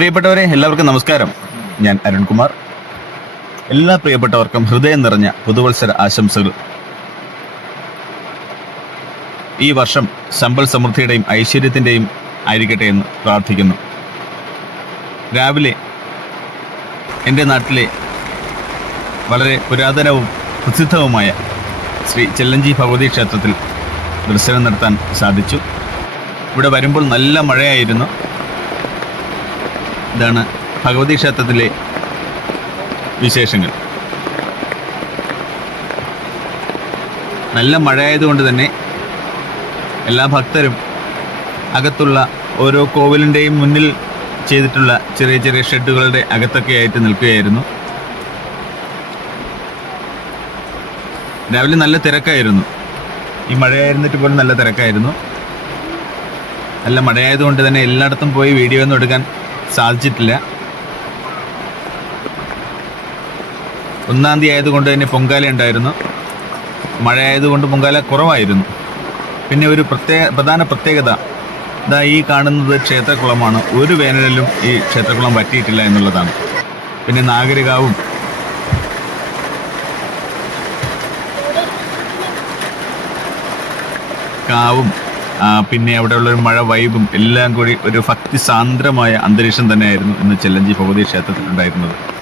പ്രിയപ്പെട്ടവരെ, എല്ലാവർക്കും നമസ്കാരം. ഞാൻ അരുൺകുമാർ. എല്ലാ പ്രിയപ്പെട്ടവർക്കും ഹൃദയം നിറഞ്ഞ പുതുവത്സര ആശംസകൾ. ഈ വർഷം സമ്പൽ സമൃദ്ധിയുടെയും ഐശ്വര്യത്തിൻ്റെയും ആയിരിക്കട്ടെ എന്ന് പ്രാർത്ഥിക്കുന്നു. രാവിലെ എൻ്റെ നാട്ടിലെ വളരെ പുരാതനവും പ്രസിദ്ധവുമായ ശ്രീ ചെല്ലഞ്ചി ഭഗവതി ക്ഷേത്രത്തിൽ ദർശനം നടത്താൻ സാധിച്ചു. ഇവിടെ വരുമ്പോൾ നല്ല മഴയായിരുന്നു. ഇതാണ് ഭഗവതി ക്ഷേത്രത്തിലെ വിശേഷങ്ങൾ. നല്ല മഴയായതുകൊണ്ട് തന്നെ എല്ലാ ഭക്തരും അകത്തുള്ള ഓരോ കോവിലിൻ്റെയും മുന്നിൽ ചെയ്തിട്ടുള്ള ചെറിയ ചെറിയ ഷെഡുകളുടെ അകത്തൊക്കെ ആയിട്ട് നിൽക്കുകയായിരുന്നു. രാവിലെ നല്ല തിരക്കായിരുന്നു. ഈ മഴയായിരുന്നിട്ട് പോലും നല്ല തിരക്കായിരുന്നു. നല്ല മഴയായതുകൊണ്ട് തന്നെ എല്ലായിടത്തും പോയി വീഡിയോ ഒന്നും എടുക്കാൻ സാധിച്ചിട്ടില്ല. 1-ാം തീയതി ആയതുകൊണ്ട് തന്നെ പൊങ്കാല ഉണ്ടായിരുന്നു. മഴ ആയതുകൊണ്ട് പൊങ്കാല കുറവായിരുന്നു. പിന്നെ ഒരു പ്രധാന പ്രത്യേകത ഈ കാണുന്നത് ക്ഷേത്രക്കുളമാണ്. ഒരു വേനലിലും ഈ ക്ഷേത്രക്കുളം വറ്റിയിട്ടില്ല എന്നുള്ളതാണ്. പിന്നെ നാഗരികാവും കാവും പിന്നെ അവിടെയുള്ളൊരു മഴ വൈബും എല്ലാം കൂടി ഒരു ഭക്തി സാന്ദ്രമായ അന്തരീക്ഷം തന്നെയായിരുന്നു ഇന്ന് ചെല്ലഞ്ചി ഭഗവതി ക്ഷേത്രത്തിൽ ഉണ്ടായിരുന്നത്.